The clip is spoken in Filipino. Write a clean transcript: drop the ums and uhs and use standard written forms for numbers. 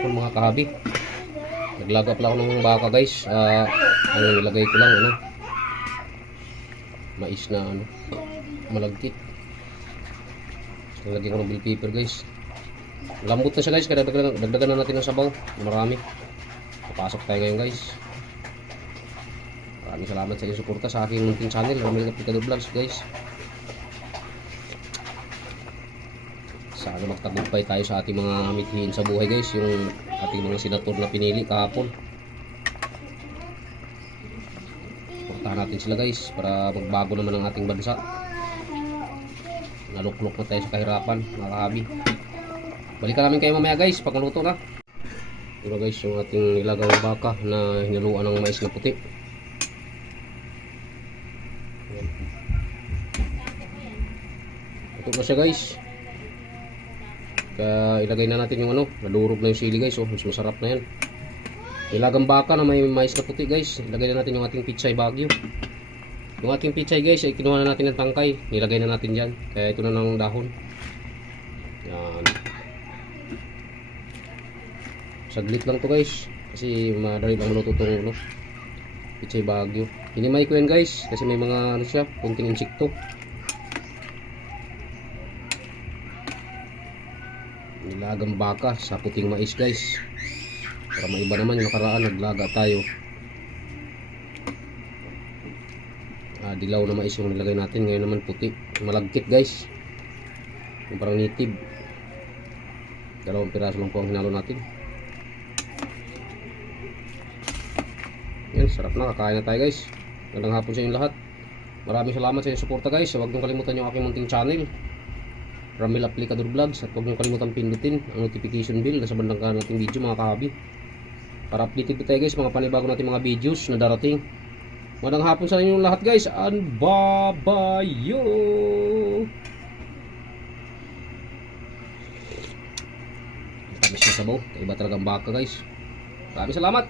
kahapon mga kahabi. Naglaga pala ako ng baka guys. Ano nilagay ko lang ano, mais na ano, malagkit. Nilagay ko ng bell pepper guys. Lambot na siya guys, kaya dagdagan na natin ng sabaw. Marami. Papasok tayo ngayon guys. Maraming salamat sa inyong suporta sa aking munting channel, Ramil Aplicador Vlogs guys. Sana magtagumpay tayo sa ating mga mithiin sa buhay guys, yung ating mga senator na pinili kahapon. Suportahan natin sila guys para magbago naman ang ating bansa. Naluklok na tayo sa kahirapan mga kahabi. Balikan namin kayo mamaya guys pag naluto na. Ito guys yung ating nilagang baka na hinaluan ng mais na puti. Ito na siya guys. Kaya ilagay na natin yung ano, nadurog na yung sili guys. Mas masarap na yan. Nilagang baka na may mais na puti guys. Ilagay na natin yung ating pichay bagyo. Yung ating pichay guys ay kinuha na natin ng tangkay. Nilagay na natin dyan. Kaya ito na ng dahon. Yan. Saglit lang to guys. Kasi madali lang maluto itong ano, pichay bagyo. Hinimay ko yan guys. Kasi may mga ano siya, kunting insekto. Nilagang baka sa puting mais guys. Para maiba naman yung nakaraan, naglaga tayo. Dilaw na mais yung nilagay natin. Ngayon naman puti, malagkit guys, yung parang native. 2 piraso lang po ang hinalo natin. Yan, sarap na, kakain na tayo guys. Magandang hapon sa inyong lahat. Maraming salamat sa inyong suporta guys. Huwag niyong kalimutan yung aking munting channel, Ramil Aplicador Vlogs. At huwag niyong kalimutan pindutin ang notification bell na sa bandang kanan nating video mga kahabi, para updated po tayo guys mga panibago natin mga videos na darating. Magandang hapon sa inyong lahat guys. And babayo. Tamis na sabaw. Iba talagang baka guys. Maraming salamat.